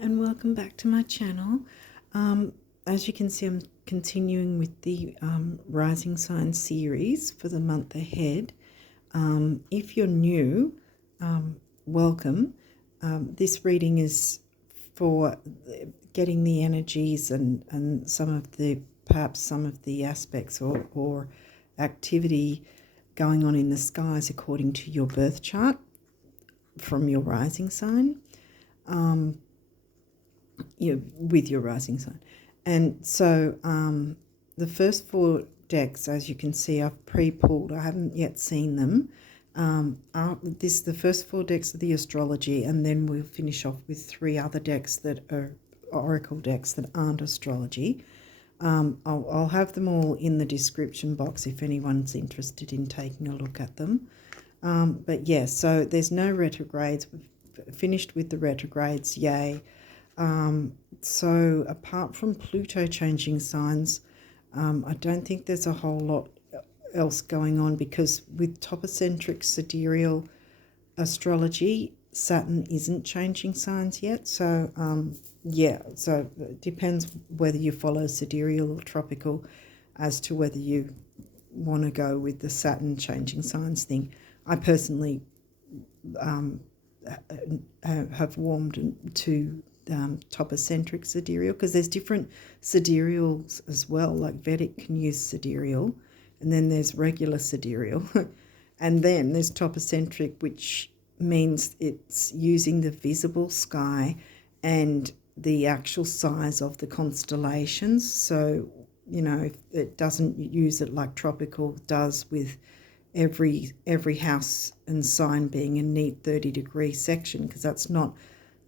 and welcome back to my channel. As you can see, I'm continuing with the rising sign series for the month ahead. If you're new, welcome. This reading is for getting the energies and perhaps some of the aspects or activity going on in the skies according to your birth chart from your rising sign. With your rising sign. And so the first four decks, as you can see, I've pre-pulled. I haven't yet seen them. The first four decks are the astrology, and then we'll finish off with three other decks that are oracle decks that aren't astrology. I'll have them all in the description box if anyone's interested in taking a look at them. But yeah, so there's no retrogrades. We've finished with the retrogrades, yay. So apart from Pluto changing signs, I don't think there's a whole lot else going on, because with topocentric sidereal astrology, Saturn isn't changing signs yet. So so it depends whether you follow sidereal or tropical as to whether you want to go with the Saturn changing signs thing. I personally have warmed to topocentric sidereal, because there's different sidereals as well. Like Vedic can use sidereal, and then there's regular sidereal, and then there's topocentric, which means it's using the visible sky and the actual size of the constellations. So it doesn't use it like tropical does, with every house and sign being a neat 30-degree section, because that's not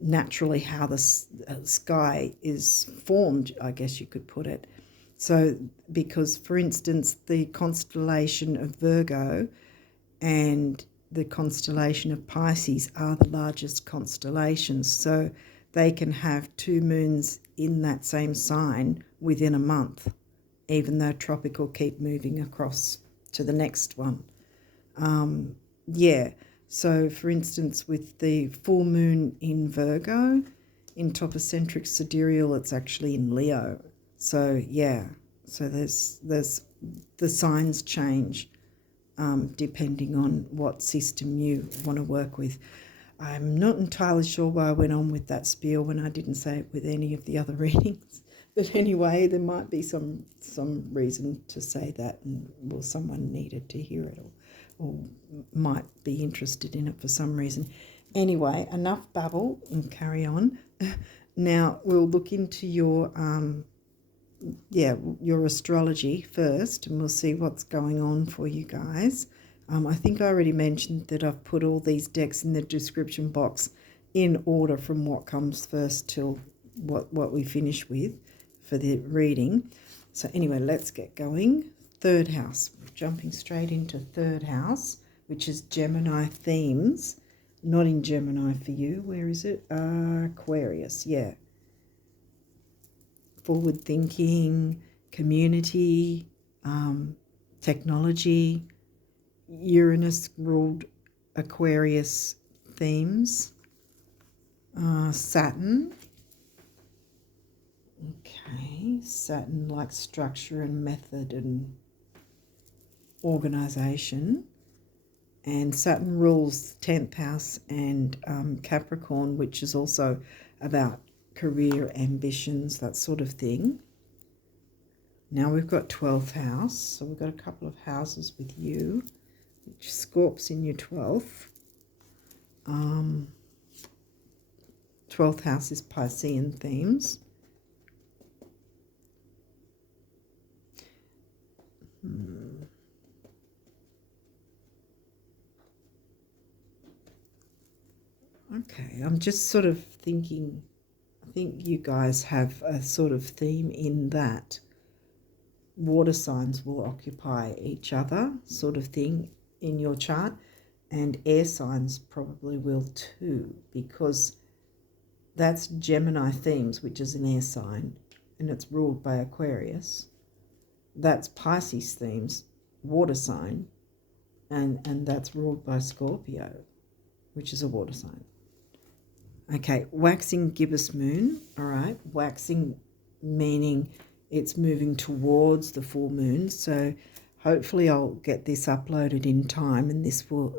naturally how the sky is formed, I guess you could put it. So because, for instance, the constellation of Virgo and the constellation of Pisces are the largest constellations, so they can have two moons in that same sign within a month, even though tropical keep moving across to the next one. So, for instance, with the full moon in Virgo, in topocentric sidereal, it's actually in Leo. So, so there's the signs change depending on what system you want to work with. I'm not entirely sure why I went on with that spiel when I didn't say it with any of the other readings. But anyway, there might be some reason to say that, and someone needed to hear it, or might be interested in it for some reason. Anyway, enough babble and carry on. Now we'll look into your astrology first, and we'll see what's going on for you guys. I think I already mentioned that I've put all these decks in the description box in order from what comes first till what we finish with for the reading. So anyway, let's get going. Third house. We're jumping straight into third house, which is Gemini themes. Not in Gemini for you. Where is it? Aquarius, yeah. Forward thinking, community, technology. Uranus ruled Aquarius themes. Saturn. Okay, Saturn likes structure and method and organization. And Saturn rules 10th house and Capricorn, which is also about career, ambitions, that sort of thing. Now we've got 12th house, so we've got a couple of houses with you, which Scorp's in your 12th. 12th house is Piscean themes. Okay, I'm just sort of thinking, I think you guys have a sort of theme in that water signs will occupy each other, sort of thing, in your chart, and air signs probably will too, because that's Gemini themes, which is an air sign, and it's ruled by Aquarius. That's Pisces themes, water sign, and that's ruled by Scorpio, which is a water sign. Okay, waxing gibbous moon, all right. Waxing meaning it's moving towards the full moon. So hopefully I'll get this uploaded in time, and this will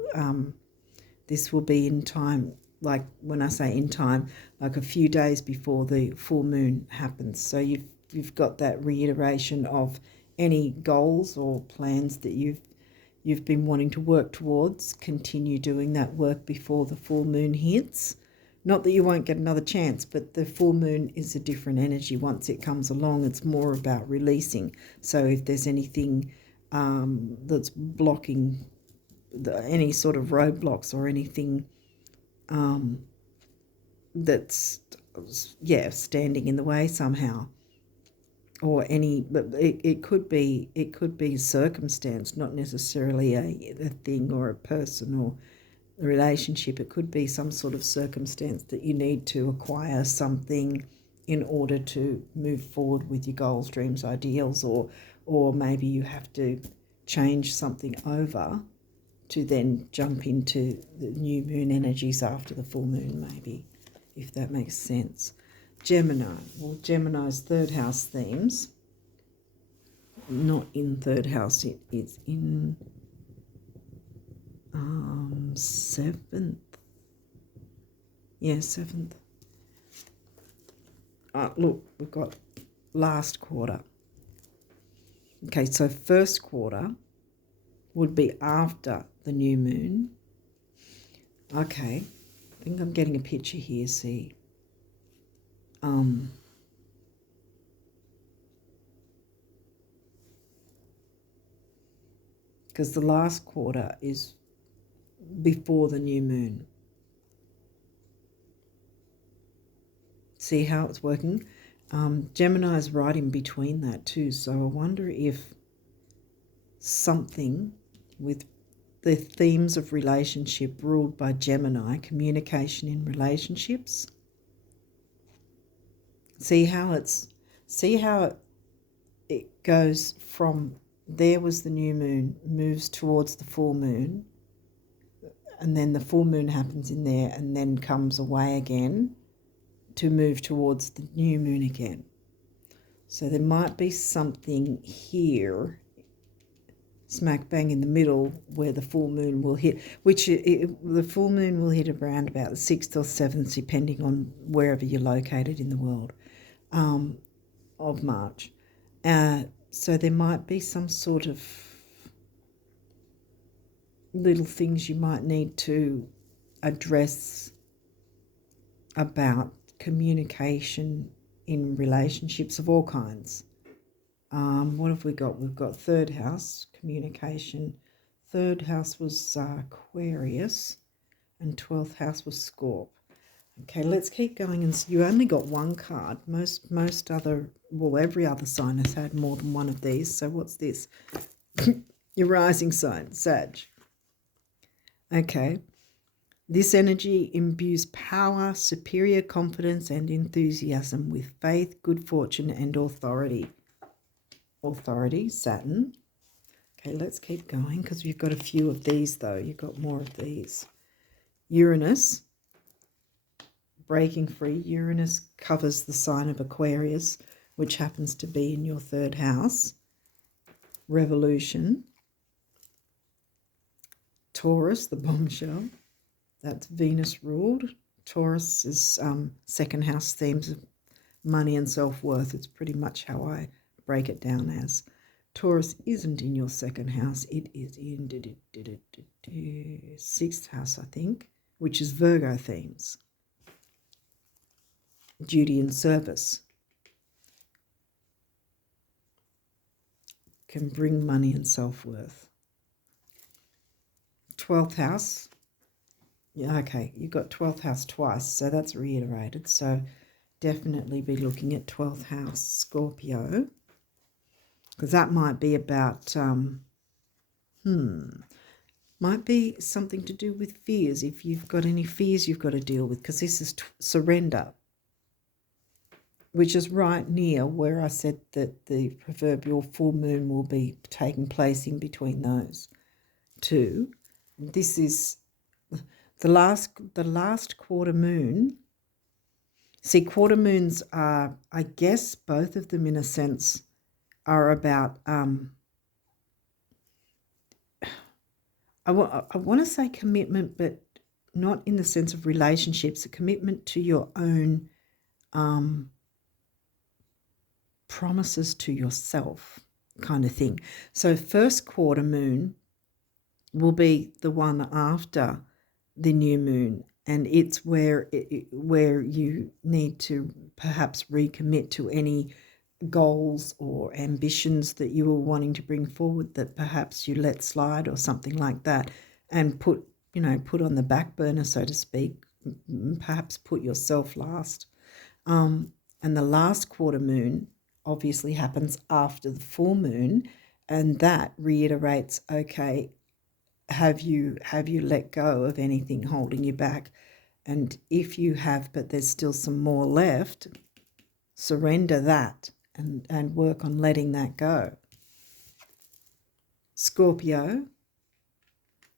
be in time, like when I say in time, like a few days before the full moon happens. So you've got that reiteration of any goals or plans that you've been wanting to work towards. Continue doing that work before the full moon hits. Not that you won't get another chance, but the full moon is a different energy. Once it comes along, it's more about releasing. So if there's anything that's blocking any sort of roadblocks or anything that's standing in the way somehow, or any, but it could be circumstance, not necessarily a thing or a person or a relationship. It could be some sort of circumstance that you need to acquire something in order to move forward with your goals, dreams, ideals, or maybe you have to change something over to then jump into the new moon energies after the full moon, maybe, if that makes sense. Gemini. Well, Gemini's third house themes, not in third house, it is in seventh. Yeah, seventh. Look, we've got last quarter. Okay, so first quarter would be after the new moon. Okay, I think I'm getting a picture here, see. Because the last quarter is before the new moon. See how it's working? Gemini is right in between that too, so I wonder if something with the themes of relationship ruled by Gemini, communication in relationships. See how it goes from there was the new moon, moves towards the full moon, and then the full moon happens in there and then comes away again to move towards the new moon again. So there might be something here, smack bang in the middle, where the full moon will hit, the full moon will hit around about the 6th or 7th, depending on wherever you're located in the world, of March. So there might be some sort of little things you might need to address about communication in relationships of all kinds. What have we got? We've got third house, communication. Third house was Aquarius, and 12th house was Scorp. Okay, let's keep going. And you only got one card. Every other sign has had more than one of these. So what's this? Your rising sign, Sag. Okay. This energy imbues power, superior confidence, and enthusiasm with faith, good fortune, and authority. Authority, Saturn. Okay, let's keep going because we've got a few of these, though. You've got more of these. Uranus, breaking free. Uranus covers the sign of Aquarius, which happens to be in your third house. Revolution. Taurus, the bombshell. That's Venus ruled. Taurus is second house themes of money and self-worth. It's pretty much how I break it down as. Taurus isn't in your second house. It is in 6th house, I think, which is Virgo themes. Duty and service. Can bring money and self-worth. 12th house. Yeah, okay, you've got 12th house twice, so that's reiterated. So definitely be looking at 12th house Scorpio, because that might be about, might be something to do with fears. If you've got any fears you've got to deal with, because this is surrender, which is right near where I said that the proverbial full moon will be taking place in between those two. This is the last quarter moon See, quarter moons are, I guess both of them in a sense are about, I want to say commitment, but not in the sense of relationships, a commitment to your own promises to yourself kind of thing. So first quarter moon will be the one after the new moon, and it's where you need to perhaps recommit to any goals or ambitions that you were wanting to bring forward that perhaps you let slide or something like that, and put on the back burner, so to speak, perhaps put yourself last. And the last quarter moon obviously happens after the full moon, and that reiterates, okay, have you let go of anything holding you back? And if you have, but there's still some more left, surrender that and work on letting that go. Scorpio,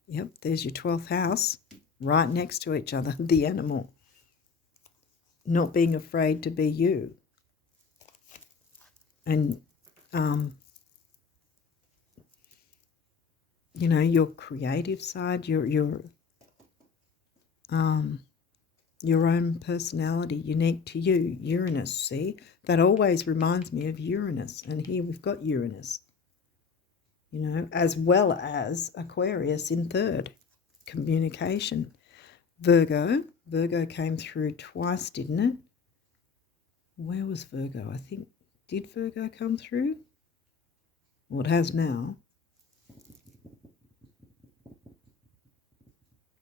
yep, there's your 12th house, right next to each other, the animal. Not being afraid to be you. And, your creative side, your own personality, unique to you, Uranus, see? That always reminds me of Uranus, and here we've got Uranus, as well as Aquarius in third, communication. Virgo came through twice, didn't it? Where was Virgo? I think, did Virgo come through? Well, it has now.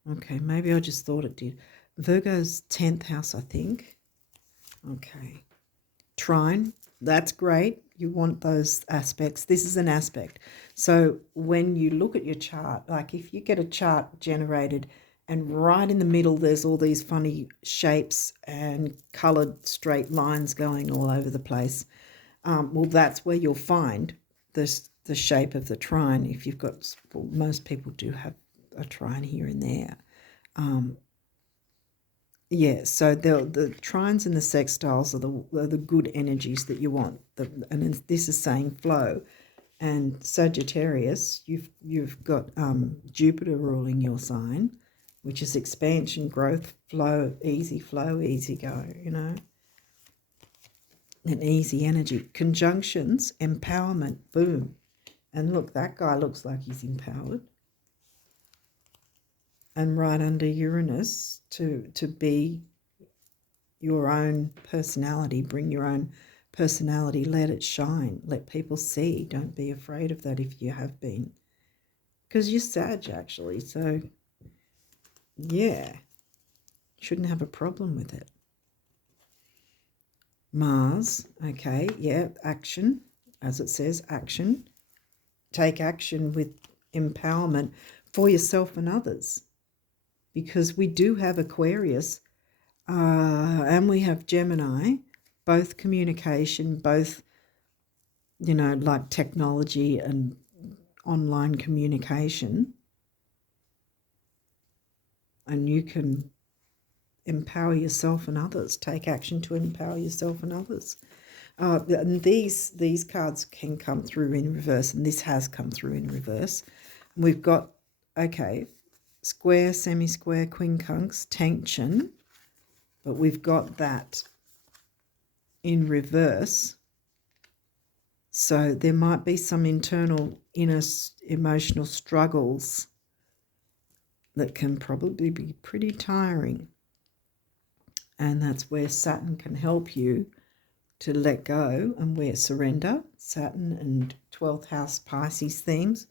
Okay, maybe I just thought it did. Virgo's 10th house, I think. Okay. Trine, that's great. You want those aspects. This is an aspect. So when you look at your chart, like if you get a chart generated and right in the middle there's all these funny shapes and coloured straight lines going all over the place, well, that's where you'll find the shape of the trine. If you've got, well, most people do have a trine here and there. Yeah, so the trines and the sextiles are the good energies that you want. And this is saying flow. And Sagittarius, you've got Jupiter ruling your sign, which is expansion, growth, flow, easy go, an easy energy. Conjunctions, empowerment, boom. And look, that guy looks like he's empowered. And right under Uranus, to be your own personality, bring your own personality, let it shine, let people see. Don't be afraid of that if you have been. Because you're Sag, actually, so yeah, shouldn't have a problem with it. Mars, okay, yeah, action, as it says, action. Take action with empowerment for yourself and others. Because we do have Aquarius and we have Gemini, both communication, both, like technology and online communication. And you can empower yourself and others, take action to empower yourself and others. And these cards can come through in reverse, and this has come through in reverse. We've got, okay, square, semi-square, quincunx, tension, but we've got that in reverse. So there might be some internal inner emotional struggles that can probably be pretty tiring. And that's where Saturn can help you to let go and where surrender, Saturn and 12th house Pisces themes.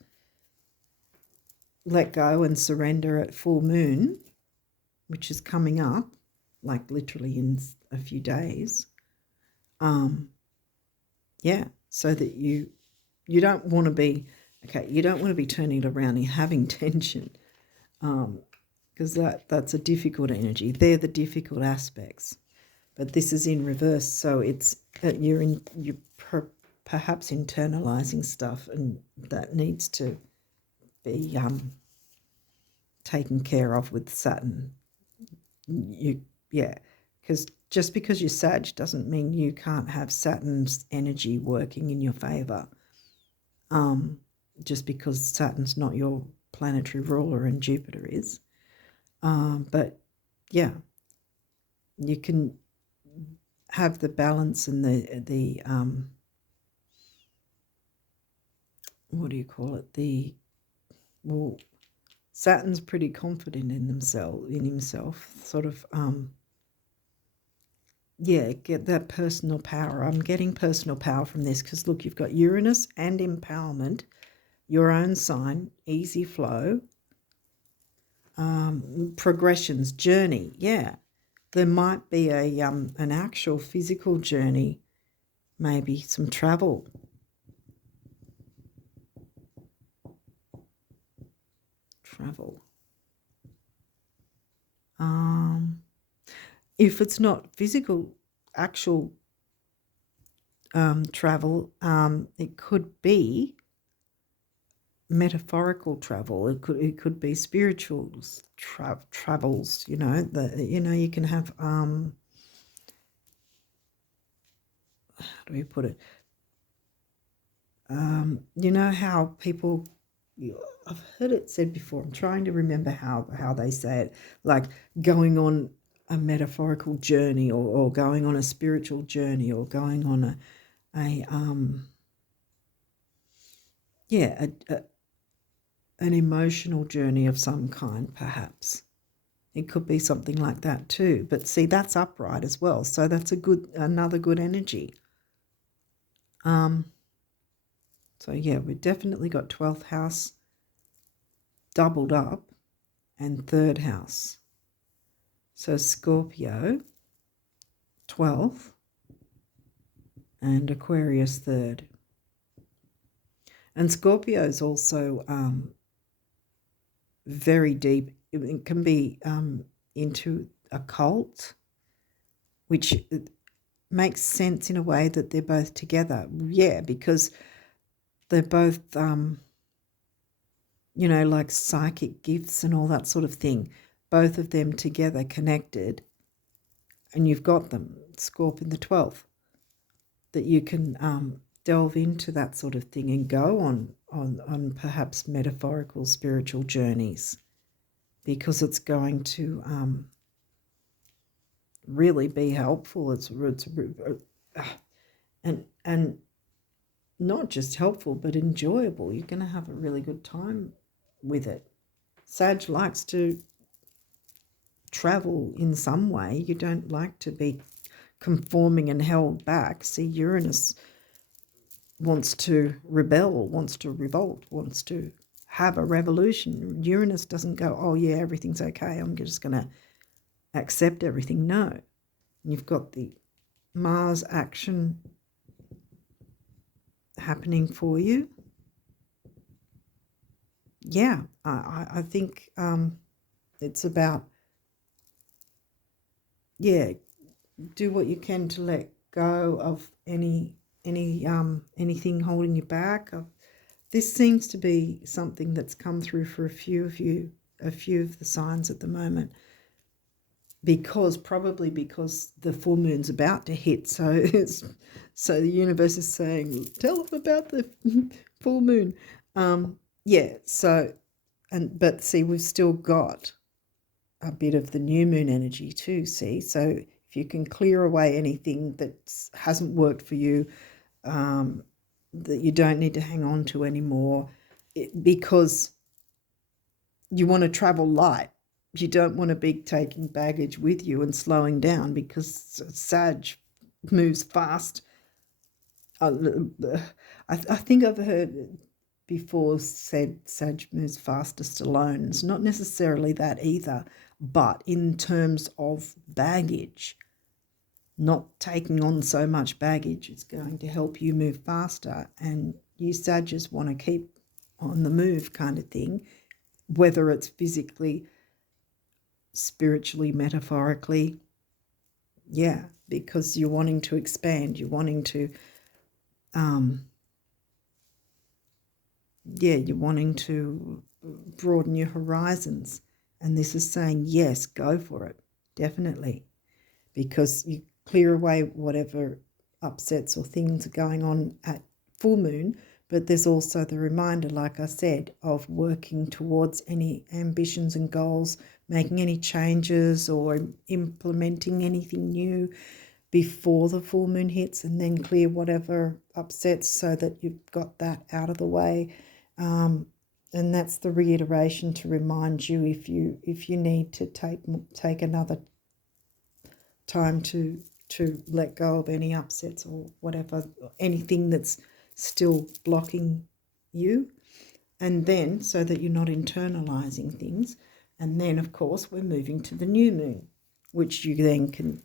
Let go and surrender at full moon, which is coming up, like literally in a few days. Yeah, so that you don't want to be, you don't want to be turning it around and having tension, because that's a difficult energy. They're the difficult aspects, but this is in reverse, so it's you're perhaps internalizing stuff, and that needs to be taken care of with Saturn. Because just because you're Sag doesn't mean you can't have Saturn's energy working in your favour. Just because Saturn's not your planetary ruler and Jupiter is. But yeah, you can have the balance and the what do you call it? Well, Saturn's pretty confident in himself, sort of get that personal power. I'm getting personal power from this because look, you've got Uranus and empowerment, your own sign, easy flow, progressions, journey. Yeah, there might be an actual physical journey, maybe some travel. If it's not physical, actual travel, it could be metaphorical travel. It could be spiritual travels. You you can have how do we put it? You know how people. I've heard it said before. I'm trying to remember how they say it. Like going on a metaphorical journey, or going on a spiritual journey, or going on an emotional journey of some kind, perhaps. It could be something like that too. But see, that's upright as well. So that's another good energy. So yeah, we've definitely got 12th house doubled up and 3rd house. So Scorpio 12th and Aquarius 3rd. And Scorpio is also very deep. It can be into occult, which makes sense in a way that they're both together. Yeah, because they're both, like psychic gifts and all that sort of thing. Both of them together connected, and you've got them, Scorp in the 12th, that you can delve into that sort of thing and go on perhaps metaphorical spiritual journeys, because it's going to really be helpful. It's and not just helpful, but enjoyable. You're going to have a really good time with it. Sag likes to travel in some way. You don't like to be conforming and held back. See, Uranus wants to rebel, wants to revolt, wants to have a revolution. Uranus doesn't go, oh yeah, everything's okay, I'm just going to accept everything. No. You've got the Mars action happening for you. Yeah, I think it's about, do what you can to let go of anything holding you back. This seems to be something that's come through for a few of the signs at the moment, because the full moon's about to hit. So the universe is saying, tell them about the full moon. But see, we've still got a bit of the new moon energy too, see? So if you can clear away anything that hasn't worked for you, that you don't need to hang on to anymore, because you want to travel light. You don't want to be taking baggage with you and slowing down, because Sag moves fast. I think I've heard before said Sag moves fastest alone. It's not necessarily that either, but in terms of baggage, not taking on so much baggage, it's going to help you move faster. And you Sagittarius want to keep on the move, kind of thing, whether it's physically, spiritually, metaphorically. Yeah, because you're wanting to expand, you're wanting to you're wanting to broaden your horizons. And this is saying, yes, go for it, definitely. because you clear away whatever upsets or things are going on at full moon. But there's also the reminder, like I said, of working towards any ambitions and goals, making any changes or implementing anything new before the full moon hits, and then clear whatever upsets so that you've got that out of the way. And that's the reiteration to remind you if you need to take another time to let go of any upsets or whatever, anything that's still blocking you, and then so that you're not internalizing things. And then, of course, we're moving to the new moon, which you then can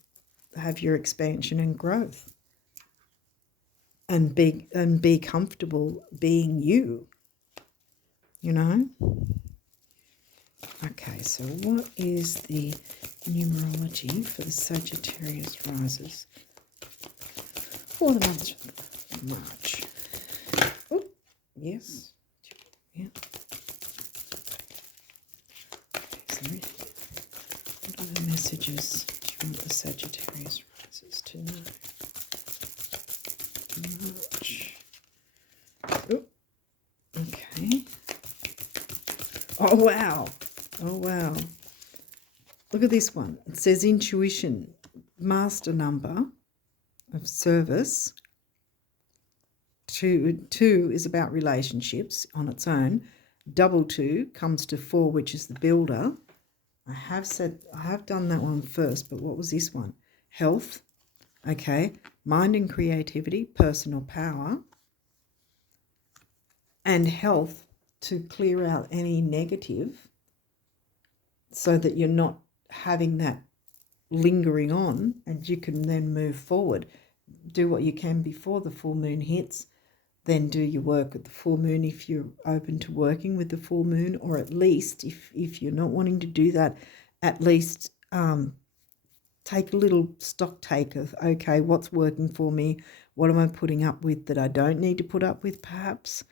have your expansion and growth and be comfortable being you, you know. Okay, so what is the numerology for the Sagittarius risers for the month of March? Oh, yes. Yeah. Sorry. What are the messages do you want the Sagittarius risers to know? March. Oh, okay. Oh, wow. Oh, wow. Look at this one. It says intuition, master number of service. Two is about relationships on its own. Double two comes to 4, which is the builder. I have done that one first, but what was this one? Health. Okay. Mind and creativity, personal power. And health to clear out any negative so that you're not having that lingering on, and you can then move forward. Do what you can before the full moon hits, then do your work at the full moon if you're open to working with the full moon, or at least if you're not wanting to do that, at least take a little stock take of, okay, what's working for me? What am I putting up with that I don't need to put up with perhaps?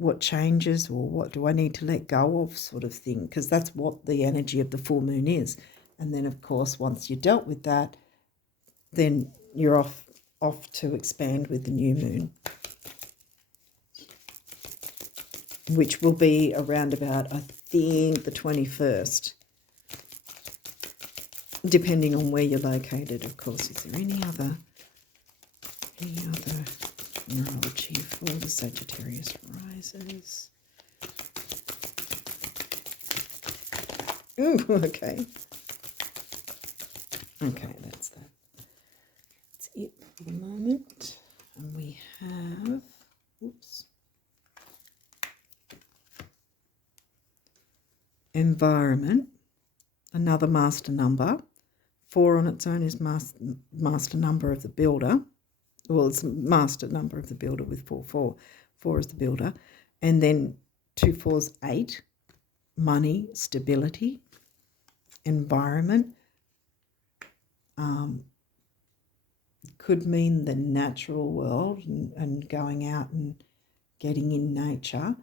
What changes or what do I need to let go of, sort of thing, because that's what the energy of the full moon is. And then, of course, once you're dealt with that, then you're off to expand with the new moon, which will be around about, I think, the 21st, depending on where you're located, of course. Is there any other numerology for the Sagittarius risers? Ooh, okay. Okay, that's that. That's it for the moment. And we have, environment, another master number. 4 on its own is master number of the builder. Well, it's master number of the builder with 4, 4. 4 is the builder. And then 2 4's 8. Money, stability, environment. Could mean the natural world and going out and getting in nature,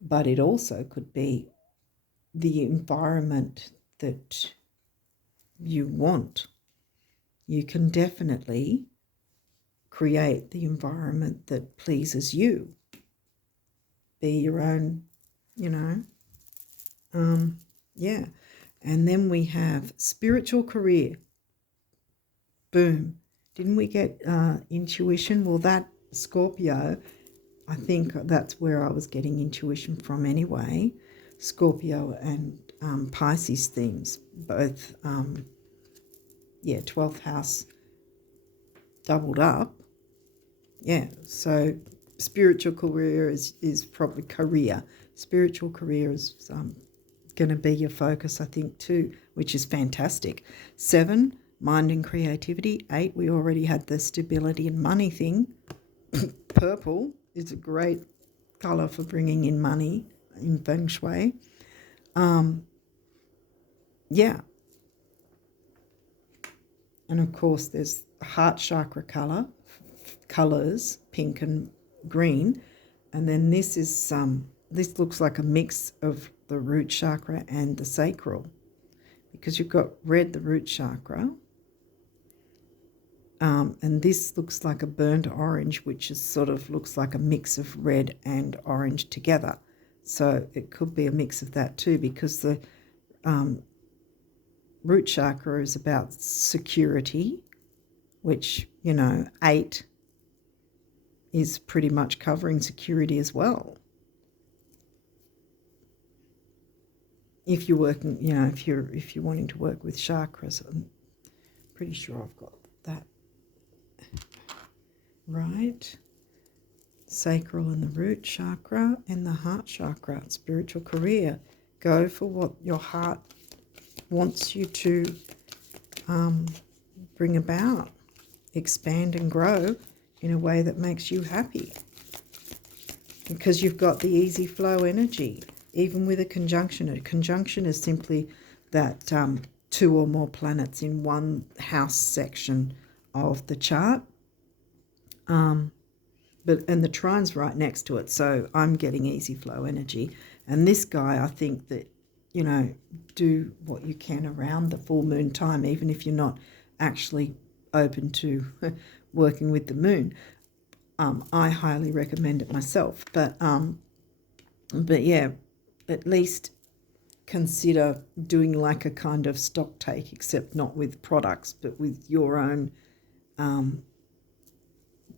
but it also could be the environment that you want. You can definitely create the environment that pleases you. Be your own, yeah. And then we have spiritual career. Boom. Didn't we get intuition? Well, that Scorpio, I think that's where I was getting intuition from anyway. Scorpio and Pisces themes, both, 12th house doubled up. Yeah, so spiritual career is probably career. Spiritual career is going to be your focus, I think, too, which is fantastic. 7, mind and creativity. 8, we already had the stability and money thing. Purple is a great colour for bringing in money in feng shui. Yeah. And of course there's heart chakra colours, pink and green. And then this is this looks like a mix of the root chakra and the sacral, because you've got red, the root chakra, and this looks like a burnt orange, which is sort of looks like a mix of red and orange together. So it could be a mix of that too, because the root chakra is about security, which, 8 is pretty much covering security as well. If you're working, if you're wanting to work with chakras, I'm pretty sure I've got that right. Sacral and the root chakra and the heart chakra, spiritual career. Go for what your heart wants you to bring about. Expand and grow in a way that makes you happy. Because you've got the easy flow energy, even with a conjunction. A conjunction is simply that 2 or more planets in one house section of the chart. And the trine's right next to it, so I'm getting easy flow energy. And this guy, I think that, do what you can around the full moon time, even if you're not actually open to working with the moon. I highly recommend it myself, but yeah, at least consider doing like a kind of stock take, except not with products, but with your own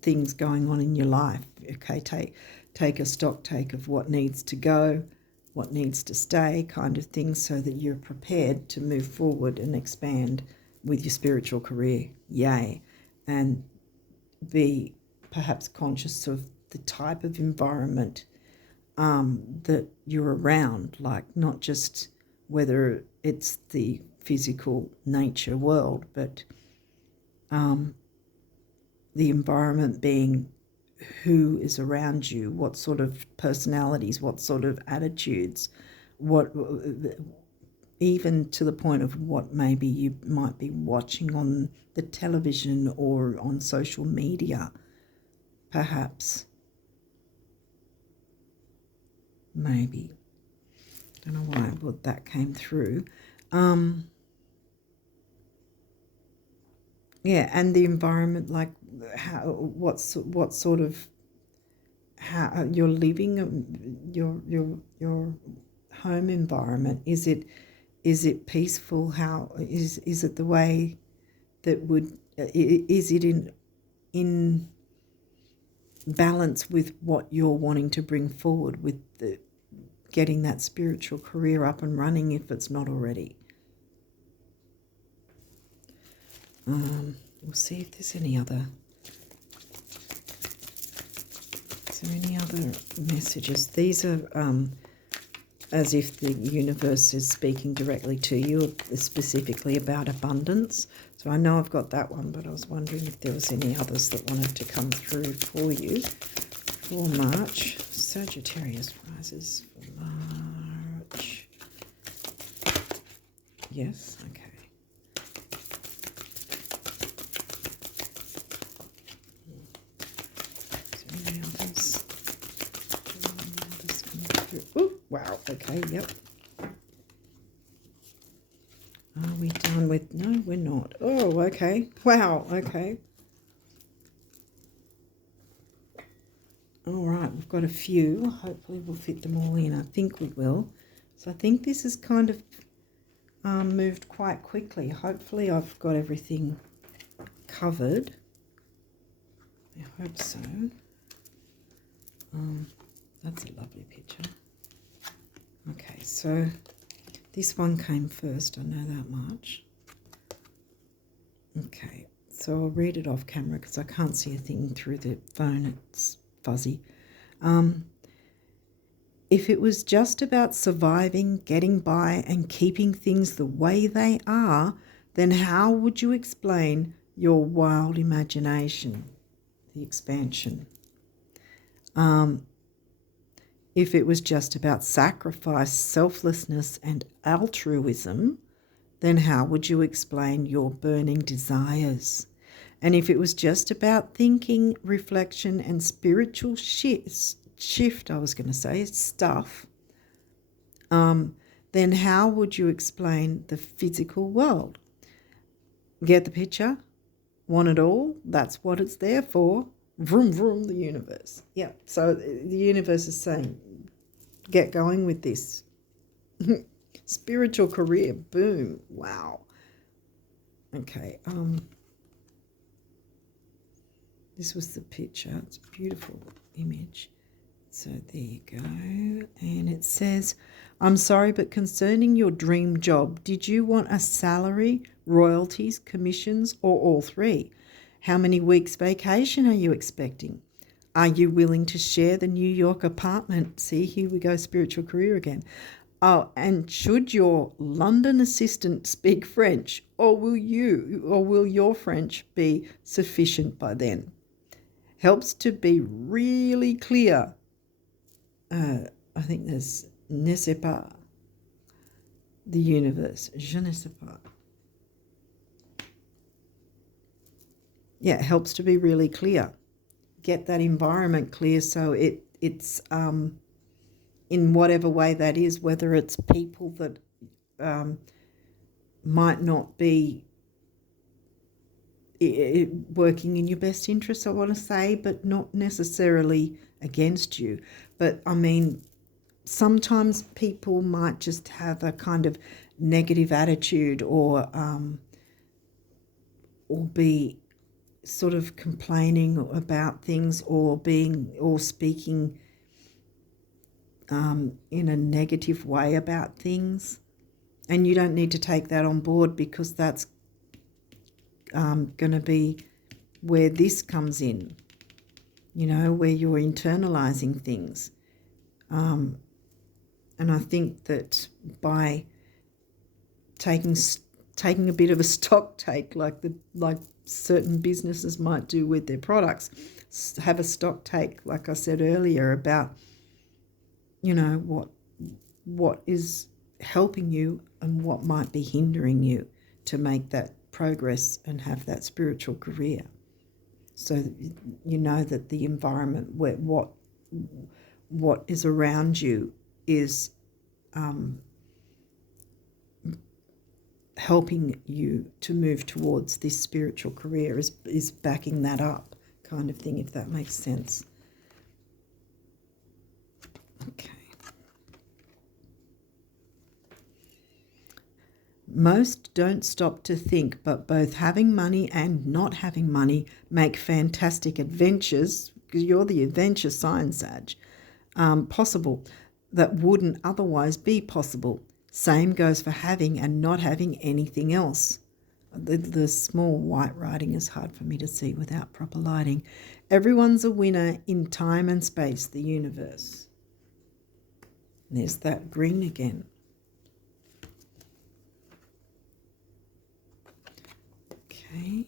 things going on in your life. Okay, take a stock take of what needs to go, what needs to stay, kind of thing, so that you're prepared to move forward and expand with your spiritual career. Yay. And be perhaps conscious of the type of environment that you're around, like not just whether it's the physical nature world, but the environment being who is around you, what sort of personalities, what sort of attitudes, what, even to the point of what maybe you might be watching on the television or on social media, perhaps. Maybe. Don't know why that came through. Yeah, and the environment, like what sort of, how you're living, your home environment. Is it peaceful? How is it the way that would, is it in balance with what you're wanting to bring forward with the getting that spiritual career up and running, if it's not already? We'll see if there's any other. Is there any other messages? These are as if the universe is speaking directly to you, specifically about abundance. So I know I've got that one, but I was wondering if there was any others that wanted to come through for you for March. Sagittarius rises for March. Yes, okay. Oh, wow, okay, yep. Are we done with, no, we're not. Oh, okay, wow, okay. All right, we've got a few. Hopefully we'll fit them all in. I think we will. So I think this has kind of moved quite quickly. Hopefully I've got everything covered. I hope so. That's a lovely picture. Okay, so this one came first, I know that much. Okay, so I'll read it off camera because I can't see a thing through the phone, it's fuzzy. If it was just about surviving, getting by, and keeping things the way they are, then how would you explain your wild imagination, the expansion? If it was just about sacrifice, selflessness, and altruism, then how would you explain your burning desires? And if it was just about thinking, reflection, and spiritual shift, stuff, then how would you explain the physical world? Get the picture? Want it all? That's what it's there for. Vroom, vroom, the universe. Yeah, so the universe is saying, get going with this. Spiritual career, boom, wow. Okay, this was the picture. It's a beautiful image. So there you go. And it says, I'm sorry, but concerning your dream job, did you want a salary, royalties, commissions, or all three? How many weeks vacation are you expecting? Are you willing to share the New York apartment? See, here we go, spiritual career again. Oh, and should your London assistant speak French, or will your French be sufficient by then? Helps to be really clear. I think there's ne sais pas, the universe, je ne sais pas. Yeah, it helps to be really clear. Get that environment clear so it's in whatever way that is, whether it's people that might not be working in your best interest, I want to say, but not necessarily against you. But I mean, sometimes people might just have a kind of negative attitude or be sort of complaining about things or speaking in a negative way about things. And you don't need to take that on board, because that's going to be where this comes in, where you're internalizing things. And I think that by taking a bit of a stock take, like certain businesses might do with their products, have a stock take, like I said earlier, about what is helping you and what might be hindering you to make that progress and have that spiritual career. So you know that the environment, where what is around you is helping you to move towards this spiritual career, is backing that up, kind of thing, if that makes sense. Okay. Most don't stop to think, but both having money and not having money make fantastic adventures, because you're the adventure sign, Sag, possible, that wouldn't otherwise be possible. Same goes for having and not having anything else. The small white writing is hard for me to see without proper lighting. Everyone's a winner in time and space, the universe. And there's that green again. Okay.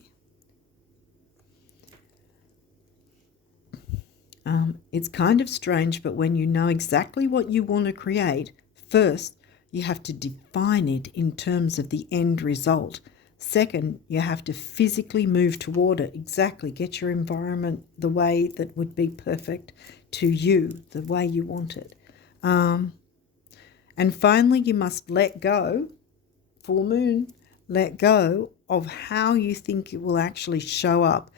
It's kind of strange, but when you know exactly what you want to create, first, you have to define it in terms of the end result. Second, you have to physically move toward it. Exactly. Get your environment the way that would be perfect to you, the way you want it. And finally, you must let go, full moon, let go of how you think it will actually show up,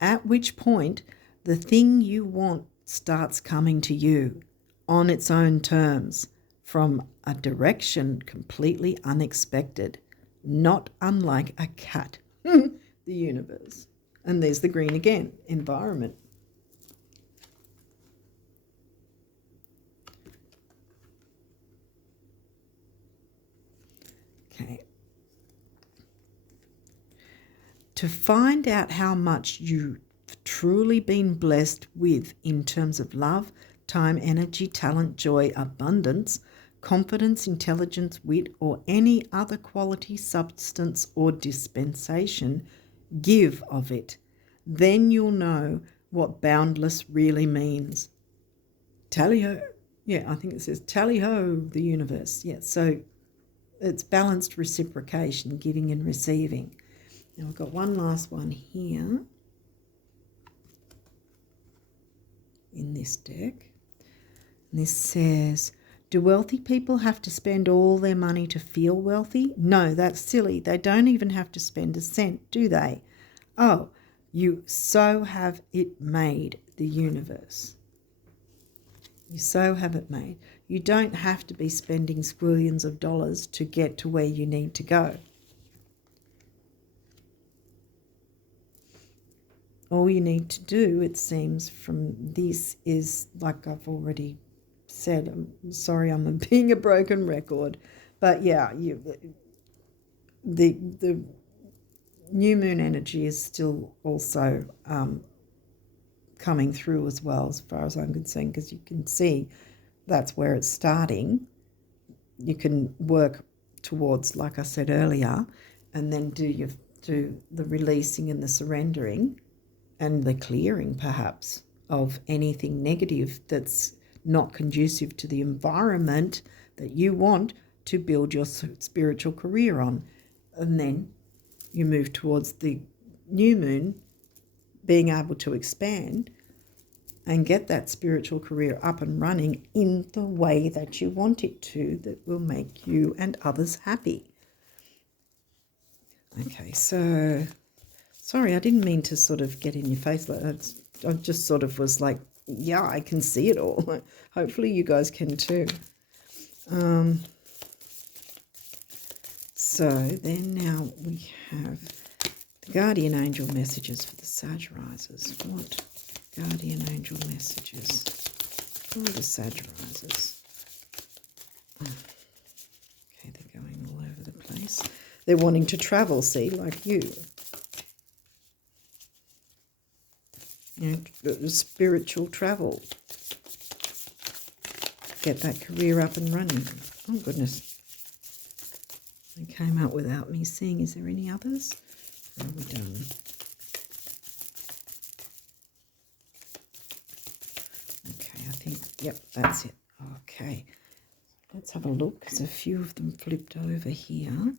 at which point the thing you want starts coming to you on its own terms, from a direction completely unexpected, not unlike a cat. The universe. And there's the green again, environment. Okay. To find out how much you've truly been blessed with in terms of love, time, energy, talent, joy, abundance, confidence, intelligence, wit, or any other quality, substance, or dispensation, give of it. Then you'll know what boundless really means. Tally-ho. Yeah, I think it says tally-ho, the universe. Yeah, so it's balanced reciprocation, giving and receiving. Now I've got one last one here in this deck. And this says, Do wealthy people have to spend all their money to feel wealthy? No, that's silly. They don't even have to spend a cent, do they? Oh, you so have it made, the universe. You so have it made. You don't have to be spending squillions of dollars to get to where you need to go. All you need to do, it seems, from this is, like I've already said, I'm sorry I'm being a broken record, but yeah, the new moon energy is still also coming through as well, as far as I'm concerned, because you can see that's where it's starting. You can work towards, like I said earlier, and then do the releasing and the surrendering and the clearing, perhaps, of anything negative that's not conducive to the environment that you want to build your spiritual career on. And then you move towards the new moon, being able to expand and get that spiritual career up and running in the way that you want it to, that will make you and others happy. Okay, so sorry, I didn't mean to sort of get in your face like that. I just sort of was like, yeah, I can see it all. Hopefully you guys can too. So then now we have the guardian angel messages for the Sag risers. What guardian angel messages for the Sag risers? Okay, they're going all over the place. They're wanting to travel, see, like you. You know, spiritual travel. Get that career up and running. Oh, goodness. They came out without me seeing. Is there any others? Or are we done? Okay, I think, yep, that's it. Okay. Let's have a look, because a few of them flipped over here.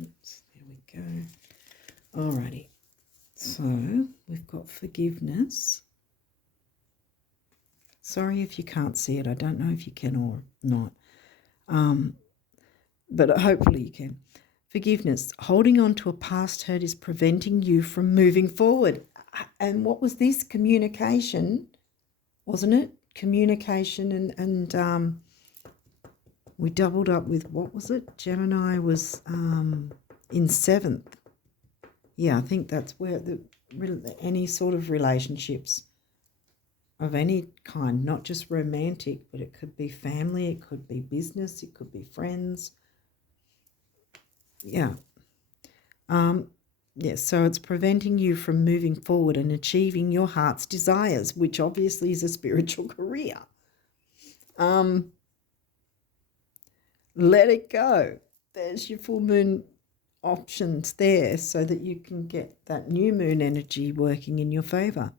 Oops, there we go. Alrighty. So we've got forgiveness. Sorry if you can't see it. I don't know if you can or not. But hopefully you can. Forgiveness. Holding on to a past hurt is preventing you from moving forward. And what was this? Communication, wasn't it? Communication and we doubled up with, what was it? Gemini was in 7th. Yeah, I think that's where any sort of relationships of any kind, not just romantic, but it could be family, it could be business, it could be friends. Yeah. Yeah, so it's preventing you from moving forward and achieving your heart's desires, which obviously is a spiritual career. Let it go. There's your full moon options there so that you can get that new moon energy working in your favor.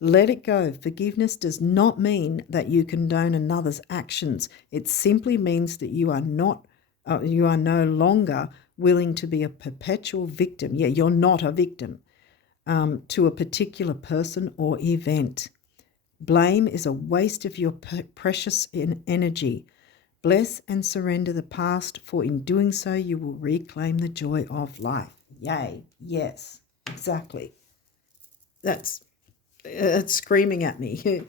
Let it go. Forgiveness does not mean that you condone another's actions. It simply means that you are no longer willing to be a perpetual victim. Yeah, you're not a victim to a particular person or event. Blame is a waste of your precious energy. Bless and surrender the past, for in doing so you will reclaim the joy of life. Yay, yes, exactly. It's screaming at me.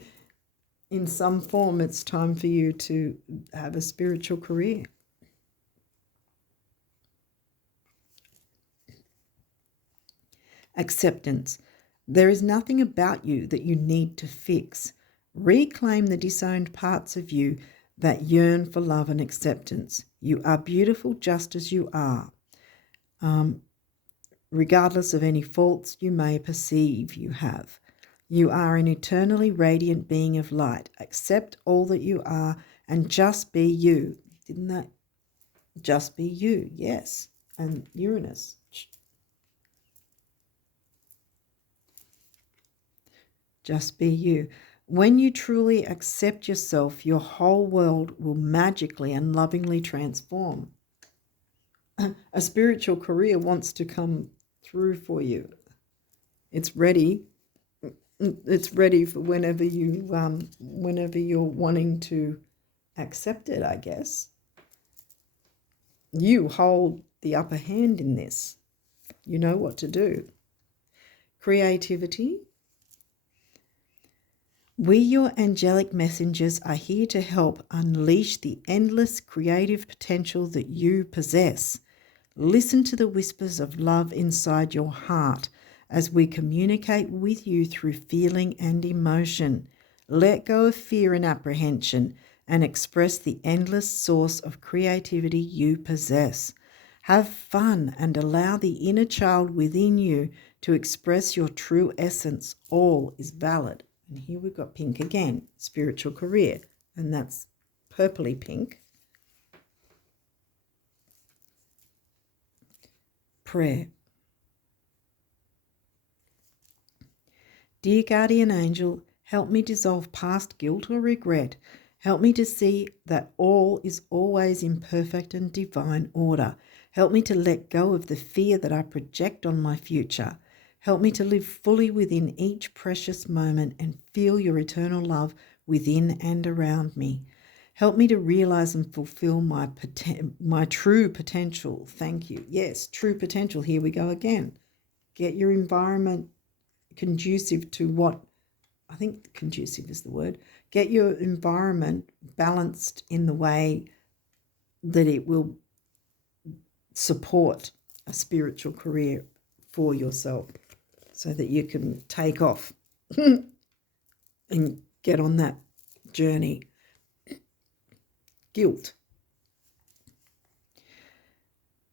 In some form, it's time for you to have a spiritual career. Acceptance. There is nothing about you that you need to fix. Reclaim the disowned parts of you that yearn for love and acceptance. You are beautiful just as you are, regardless of any faults you may perceive you have. You are an eternally radiant being of light. Accept all that you are and just be you. Didn't that? Just be you, yes. And Uranus. Just be you. When you truly accept yourself, your whole world will magically and lovingly transform. A spiritual career wants to come through for you. It's ready. it's ready for whenever you're wanting to accept it, I guess. You hold the upper hand in this. You know what to do. Creativity. We, your angelic messengers, are here to help unleash the endless creative potential that you possess. Listen to the whispers of love inside your heart as we communicate with you through feeling and emotion. Let go of fear and apprehension and express the endless source of creativity you possess. Have fun and allow the inner child within you to express your true essence. All is valid. And here we've got pink again, spiritual career, and that's purpley pink. Prayer. Dear guardian angel, help me dissolve past guilt or regret. Help me to see that all is always in perfect and divine order. Help me to let go of the fear that I project on my future. Help me to live fully within each precious moment and feel your eternal love within and around me. Help me to realize and fulfill my true potential. Thank you. Yes, true potential. Here we go again. Get your environment conducive to what, I think conducive is the word. Get your environment balanced in the way that it will support a spiritual career for yourself, so that you can take off and get on that journey. Guilt.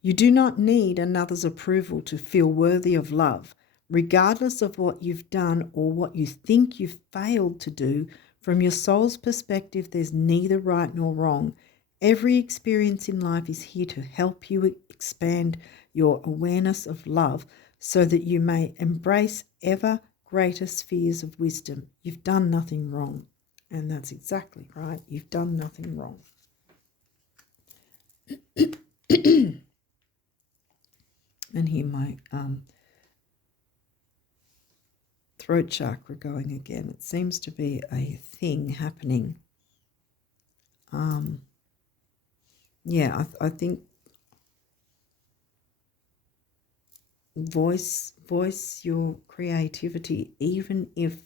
You do not need another's approval to feel worthy of love. Regardless of what you've done or what you think you've failed to do, from your soul's perspective, there's neither right nor wrong. Every experience in life is here to help you expand your awareness of love so that you may embrace ever greater spheres of wisdom. You've done nothing wrong. And that's exactly right. You've done nothing wrong. And here my throat chakra going again. It seems to be a thing happening. Yeah, I think voice your creativity, even if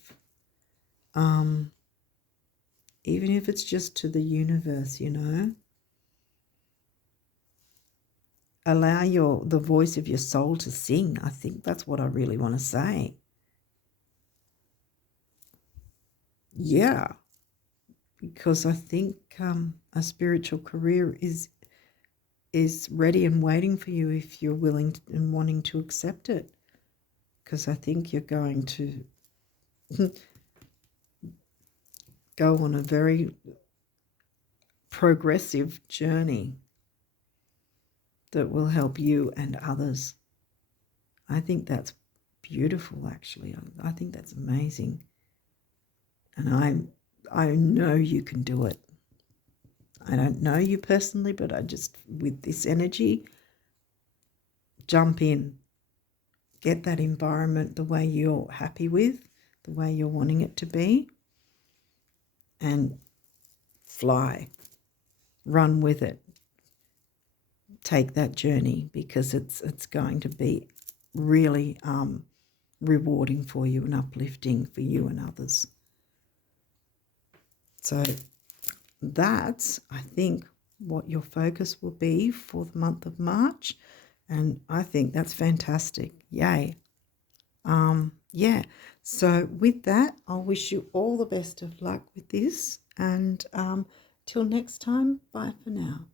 it's just to the universe, you know. Allow the voice of your soul to sing. I think that's what I really want to say. Yeah, because I think a spiritual career is ready and waiting for you if you're willing and wanting to accept it. Because I think you're going to go on a very progressive journey that will help you and others. I think that's beautiful, actually. I think that's amazing. And I know you can do it. I don't know you personally, but I just, with this energy, jump in. Get that environment the way you're happy with, the way you're wanting it to be, and fly. Run with it. Take that journey, because it's going to be really rewarding for you and uplifting for you and others. So that's, I think, what your focus will be for the month of March. And I think that's fantastic. Yay. Yeah. So with that, I'll wish you all the best of luck with this. And till next time, bye for now.